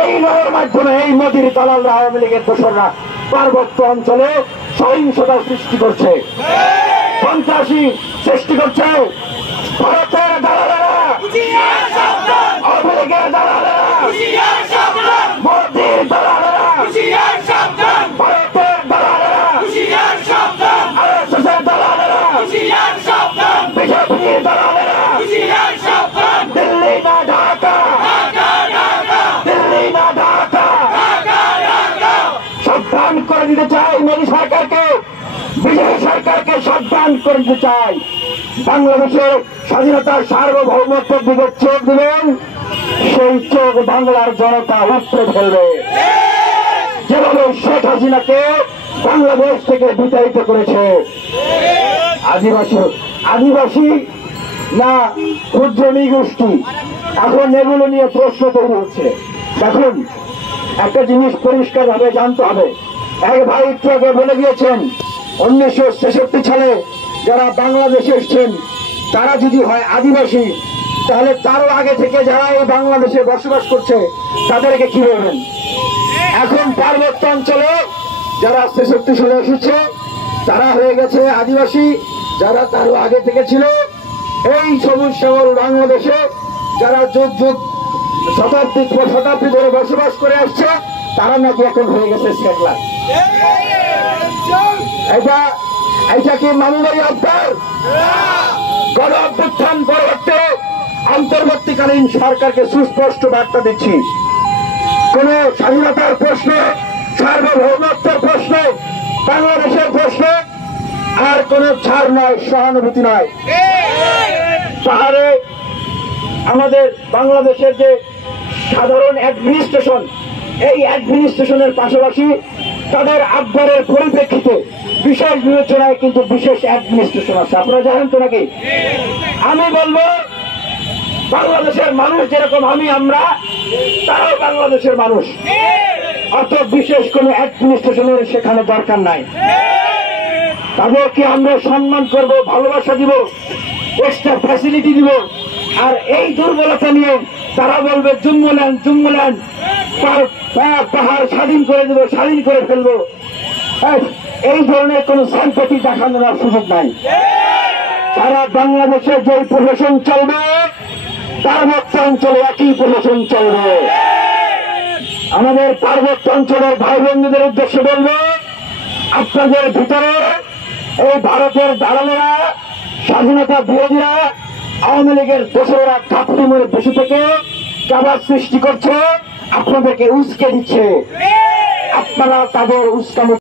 এই নয়ের মাধ্যমে এই মোদির দালালরা আওয়ামী লীগের দোসররা পার্বত্য অঞ্চলে সহিংসতা সৃষ্টি করছে, সন্ত্রাসী সৃষ্টি করছে। ভারতের দালালেরা, আওয়ামী লীগের দালালেরা, মোদির দালালেরা, ভারতের দালালেরা, আরএসএসের দালালেরা, বিজেপির দালালেরা, দিল্লি না ঢাকা, দিল্লি না ঢাকা, সাবধান করে দিতে চাই মোদী সরকারকে, বিজেপি সরকারকে সাবধান করে দিতে চাই। বাংলাদেশের স্বাধীনতার সার্বভৌমত্বের দিকে চোখ দিবেন, সেই চোখ বাংলার জনতা উপড়ে ফেলবে। যেভাবে শেখ হাসিনাকে বাংলাদেশ থেকে বিতাড়িত করেছে। আদিবাসী না ক্ষুদ্র নৃগোষ্ঠী, এখন এগুলো নিয়ে প্রশ্ন তৈরি হচ্ছে। দেখুন, একটা জিনিস পরিষ্কার ভাবে জানতে হবে। এক ভাই একটু আগে বলে গিয়েছেন 1966 সালে যারা বাংলাদেশে এসছেন তারা যদি হয় আদিবাসী, তাহলে তারও আগে থেকে যারা এই বাংলাদেশে বসবাস করছে তাদেরকে কি বলবেন? এখন পার্বত্য অঞ্চলে যারা 66 সালে এসেছে তারা হয়ে গেছে আদিবাসী, যারা তারও আগে থেকে ছিল এই সবুজ শ্যামল বাংলাদেশে যারা যুগ যুগ শতাব্দী ধরে বসবাস করে আসছে তারা নাকি এখন হয়ে গেছে সেটলার। এটা কি মামুবাড়ি আবদার? গণ অভ্যুত্থান পরবর্তী অন্তর্বর্তীকালীন সরকারকে সুস্পষ্ট বার্তা দিচ্ছি, কোন স্বাধীনতার প্রশ্ন, সার্বভৌমত্বের প্রশ্ন, বাংলাদেশের প্রশ্ন আর কোন ছাড় নয়, সহানুভূতি নয়। পাহাড়ে আমাদের বাংলাদেশের যে সাধারণ অ্যাডমিনিস্ট্রেশন, এই অ্যাডমিনিস্ট্রেশনের পাশাপাশি তাদের আবদারের পরিপ্রেক্ষিতে বিশেষ বিবেচনায় কিন্তু বিশেষ অ্যাডমিনিস্ট্রেশন আছে। আপনারা জানেন তো নাকি? আমি বলবো বাংলাদেশের মানুষ যেরকম আমরা তারাও বাংলাদেশের মানুষ, অত বিশেষ কোন অ্যাডমিনিস্ট্রেশনের সেখানে দরকার নাই। তাদেরকে আমরা সম্মান করব, ভালোবাসা দিব, এক্সট্রা ফ্যাসিলিটি দিব। আর এই দুর্বলতা নিয়ে তারা বলবে জুম্মুল্যান্ড জুম্মুল্যান্ড, পাহাড় স্বাধীন করে দেবো, স্বাধীন করে ফেলবো, এই ধরনের কোন সম্পত্তি দেখানোর সুযোগ নাই। সারা বাংলাদেশে যে প্রশাসন চলবে পার্বত্য অঞ্চলে একই প্রশাসন চলবে। আমাদের পার্বত্য অঞ্চলের ভাই বন্ধুদের উদ্দেশ্যে বলবো, আপনাদের ভিতরে এই ভারতের দালালেরা, স্বাধীনতা বিরোধীরা, আওয়ামী লীগের দোসররা ঘাপটি মেরে বসে থেকে কাবার সৃষ্টি করছে, আপনাদেরকে উস্কে দিচ্ছে। আপনারা তাদের উস্কানি